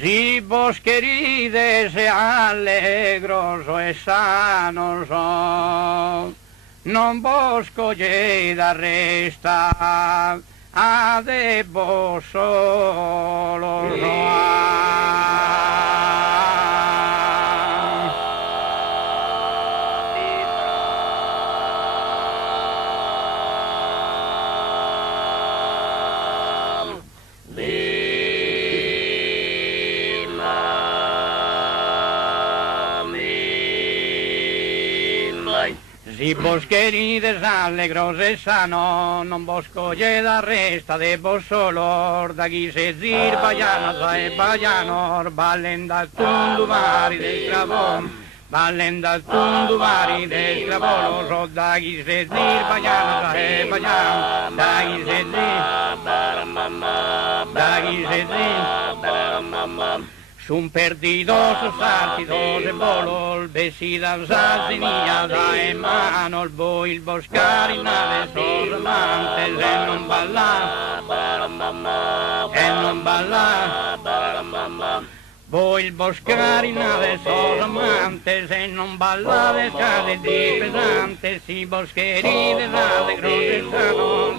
Si vos querides alegros e sanos son, non vos colleda resta a de vos solos Si vos querides alegros e sano, non vos colleda resta de vos solos, dagui se zir ballanos e ballanos, valen da tunduvari de scravon, valen da tunduvari de scravolos, o dagui se zir ballanos e ballanos, dagui se zir, Sun perdidos, artidos en bolos, vestidas asinillas en manos, voi buscar y naves os amantes, en non ballar, voi buscar y naves os amantes, en non ballades cade di pesantes, si vos querides alegros e sanos,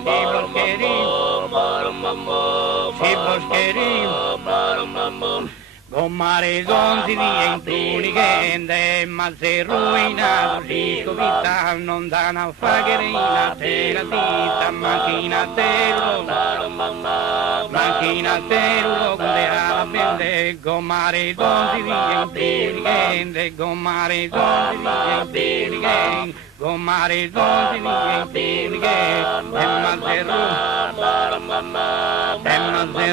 si vos querides, Gommare donzi di intuligente, ma se ruina si scovita, non da una fagherina te la dita, macchina terulo, con la pende, gommare donzi di intuligente, gommare donzi di intuligente, gommare donzi di intuligente, e ma se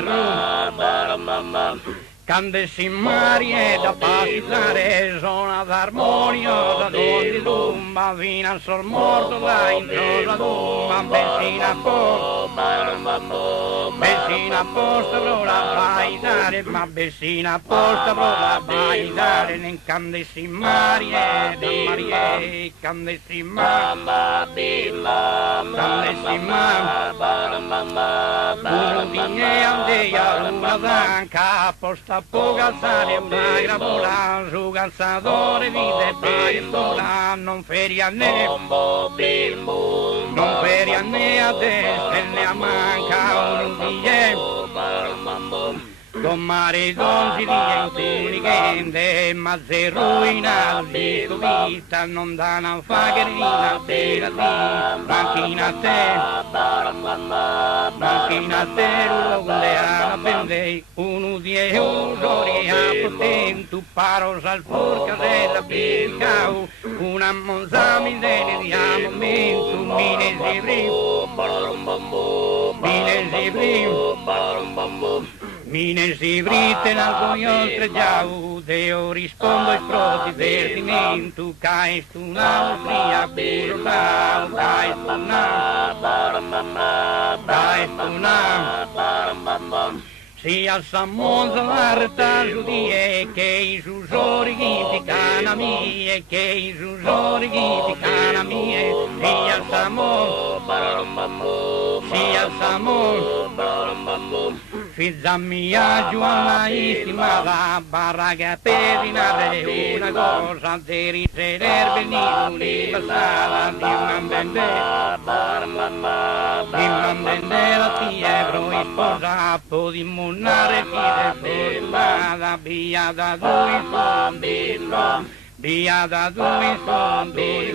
ruina, Cande si marie da passare, sono d'armonia, da di lumba, fino al sol morto, là in rosa lumba, benzina a posta, però la vai dare, ma benzina a posta, però la vai dare, ne cande si marie, da marie, cande si marie, uno viene a una danca, posta può calzare una gramola, su calzatore vide pistola, non feri a ne a destra, ne a manca un biglietto. Gommare donzi di intelligente, ma se ruina di scovita, non da una fagherina te la di, macchina te, lunde alla pende, uno di usori a poten, tu paros al forca della picau, una monzami delle di amamento, mine si vrite nel oltre giau, io rispondo ai proti divertimento, cai tu una fria burla, cai tu una, si alza monza l'arta giudie, che i susori ghiti cana mie, che i susori ghiti cana mie, si alza Figlia mia giovanissima, barraca pedinare una cosa, di ritener venire universale, di mandende la tiebro e sposa, di munare fide formata, via da due fondi, via da due fondi,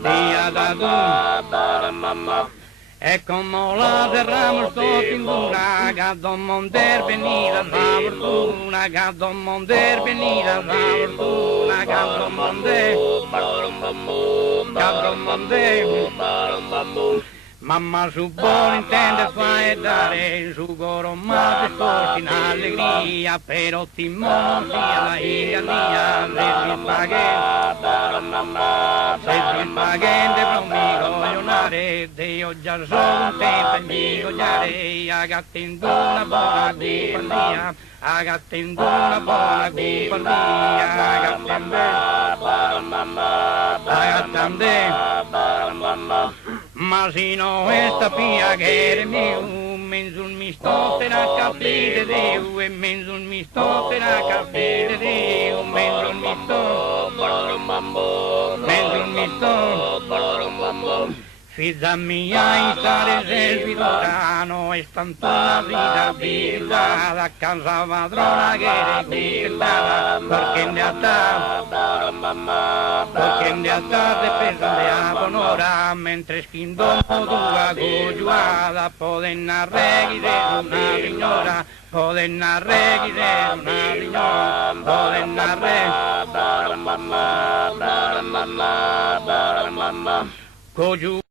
via da due. E como la derramos tot in una, gadon monder venida la fortuna, gadon monder venida la fortuna, gadon monder. Mamma su buon intende fa e dare, su coro mate sporti in allegria, però ti mono via la Italia, se si pagente non mi coglionare, io già sono contento e mi cogliare, agattendo una buona compagnia, agattendo una buona compagnia, agattendo ma se no questa pia che era mio, mensul mi sto per a caffè de Dio, e mensul mi sto per a caffè de Dio, mensul mi sto, mensul mi sto. Figlia mia, stare servitorano e stanto una vita bella, a casa padrona che ricontava, perché in realtà depende a buon'ora, mentre schindo tua cogiuata, poden arreghire una signora, poden arreghire una signora, poden arreghire. Cogiu